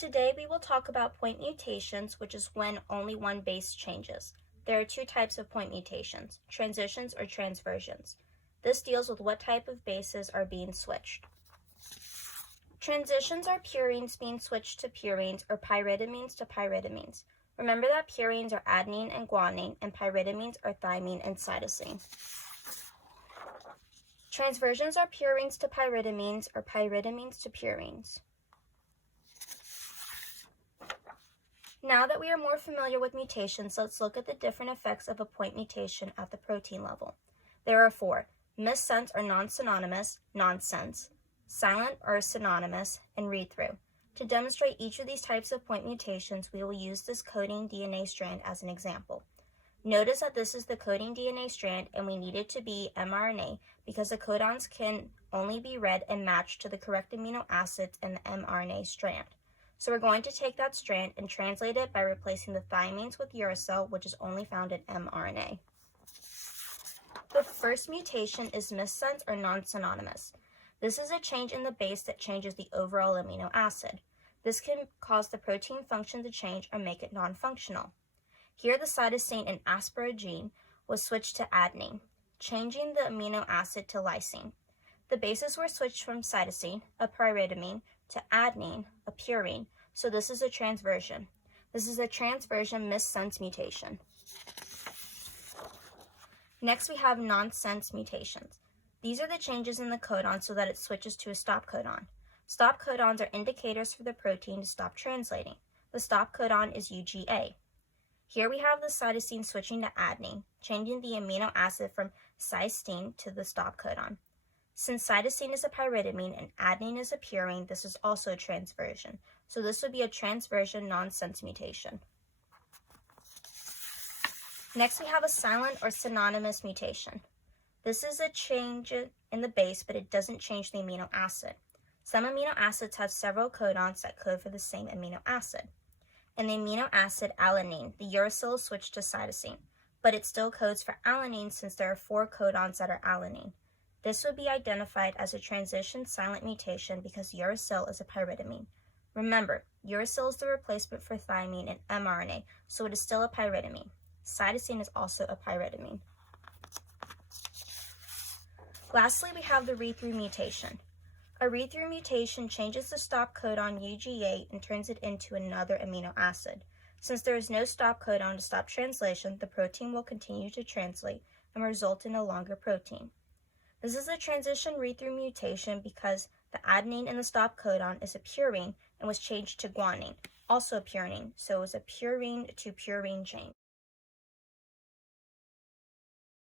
Today we will talk about point mutations, which is when only one base changes. There are two types of point mutations, transitions or transversions. This deals with what type of bases are being switched. Transitions are purines being switched to purines or pyridamines to pyridamines. Remember that purines are adenine and guanine and pyridamines are thymine and cytosine. Transversions are purines to pyridamines or pyridamines to purines. Now that we are more familiar with mutations, let's look at the different effects of a point mutation at the protein level. There are four: missense or nonsynonymous, nonsense, silent or synonymous, and readthrough. To demonstrate each of these types of point mutations, we will use this coding DNA strand as an example. Notice that this is the coding DNA strand and we need it to be mRNA because the codons can only be read and matched to the correct amino acids in the mRNA strand. So we're going to take that strand and translate it by replacing the thymines with uracil, which is only found in mRNA. The first mutation is missense or nonsynonymous. This is a change in the base that changes the overall amino acid. This can cause the protein function to change or make it non-functional. Here the cytosine in asparagine was switched to adenine, changing the amino acid to lysine. The bases were switched from cytosine, a pyridamine, to adenine, a purine, so this is a transversion. This is a transversion missense mutation. Next we have nonsense mutations. These are the changes in the codon so that it switches to a stop codon. Stop codons are indicators for the protein to stop translating. The stop codon is UGA. Here we have the cytosine switching to adenine, changing the amino acid from cysteine to the stop codon. Since cytosine is a pyridamine and adenine is a purine, this is also a transversion. So this would be a transversion nonsense mutation. Next we have a silent or synonymous mutation. This is a change in the base, but it doesn't change the amino acid. Some amino acids have several codons that code for the same amino acid. In the amino acid alanine, the uracil is switched to cytosine, but it still codes for alanine since there are 4 codons that are alanine. This would be identified as a transition silent mutation because uracil is a pyridamine. Remember, uracil is the replacement for thymine in mRNA, so it is still a pyridamine. Cytosine is also a pyridamine. Lastly, we have the readthrough mutation. A readthrough mutation changes the stop codon UGA and turns it into another amino acid. Since there is no stop codon to stop translation, the protein will continue to translate and result in a longer protein. This is a transition readthrough mutation because the adenine in the stop codon is a purine and was changed to guanine, also a purine, so it was a purine to purine change.